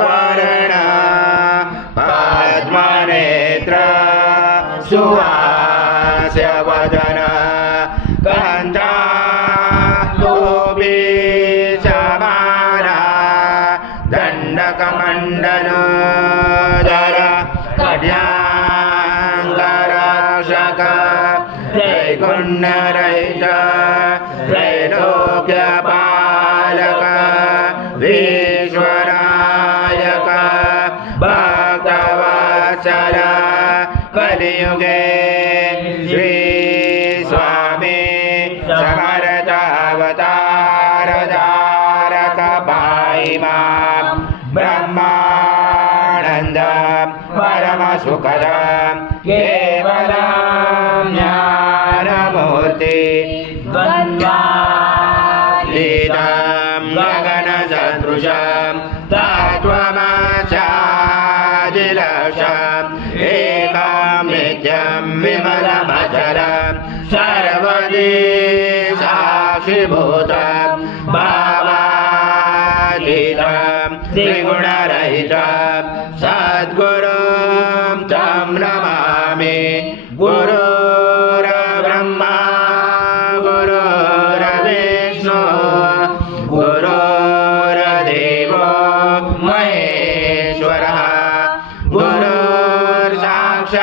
वरणा पद्मनेत्र सुवास्य वदन कन्ता लोभे समाना दण्डकमण्डन जर कढ्याङ्गरशक त्रैगुण्णरहित त्रैलोक्यपा विश्वनायक भक्तवत्सल कलियुगे श्री स्वामी समरतावतारधारक भाई माँ ब्रह्मानन्द परमसुखद केवलं ज्ञानमूर्ति द्वन्द्वातीतं त्वमसा जिलाषम् एकां नित्यं विमलमचरं सर्वज साशि भूता भावालीता त्रिगुणरहिता तं नमामि। गुरु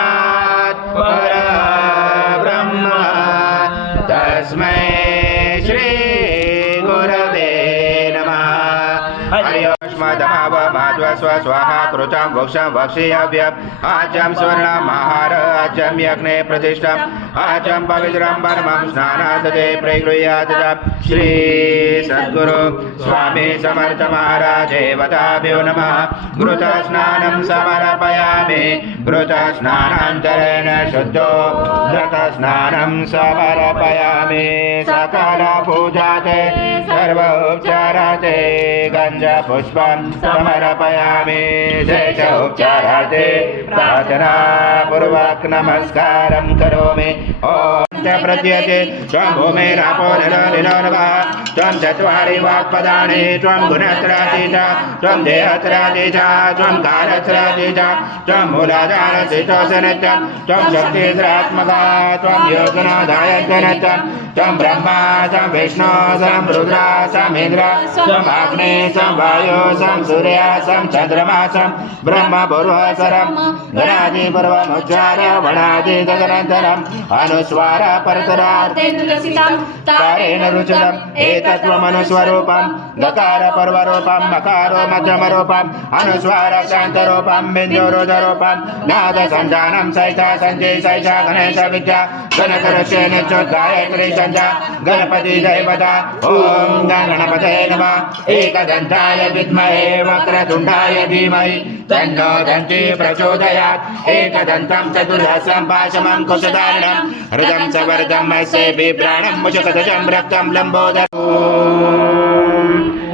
गुरुर्साक्षात् परब्रह्म। तस्मै स्वाहा कृतं वक्षं वक्षीयव्यम् आचं स्वर्णमहार आचं यज्ञे प्रतिष्ठम् आचं पवित्रं परमं स्नानादते श्री सद्गुरु स्वामी समर्थ महाराजेवताभ्यो नमः। घृतस्नानं समर्पयामि। घृतस्नानान्तरेण शुद्धो। घृतस्नानं समर्पयामि। सकलपूजाते सर्वोपचाराते गञ्जपुष्पं समर्पयामि। शेषोपचाराते प्रार्थनापूर्वक नमस्कारं करोमि। ॐ च प्रत्यये त्वं भूमिरापो नलो नमः त्वं चत्वारि वाक्पदानि। त्वं गुणत्राति च। त्वं देहत्राति च। त्वं कालत्राति च। त्वं मूलाधारसि च। त्वं शक्तिद्रात्मका त्वं योगनादायकनित्यं त्वं ब्रह्मा तं विष्णु तं रुद्रा समिन्द्र तं अग्ने तं वायो तं सूर्य तं चन्द्रमा तं ब्रह्मपूर्वसरं गणादिपूर्वमुच्चार्य वणादि तदनन्तरम् अनुस्वार परतरार्थ कारेण रुचितम् एतत्त्वमनुस्वरूपं गकार पर्वरूपं मकारो मध्यमरूपम् अनुस्वारक्षान्तरूपं बिन्दुरुदरूपं नाद सञ्जानं सहिता सञ्जय सैषा गणेश विद्या गणकरस्येन च गायत्री सञ्जा गणपति दैवता ॐ गणपते नमः एकदन्ताय विद्महे वक्रतुण्डाय धीमहि तन्नो दन्ति प्रचोदयात् एकदन्तं चतुर्हस्रं पाशमं कुशधारणं हृदं च वरदं मत्स्ये बिभ्राणं मुचकदजं रक्तं लम्बोदर।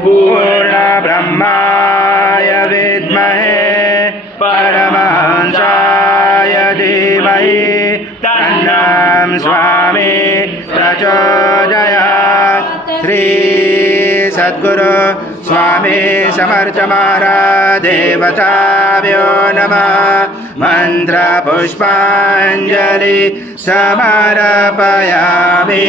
पूर्णब्रह्माय विद्महे, परमहंसाय धीमहि, तन्नं स्वामी प्रचोदयात्। श्री सद्गुरु स्वामी समर्थ महाराज देवताभ्यो नमः। मन्त्रपुष्पाञ्जलि समर्पयामि।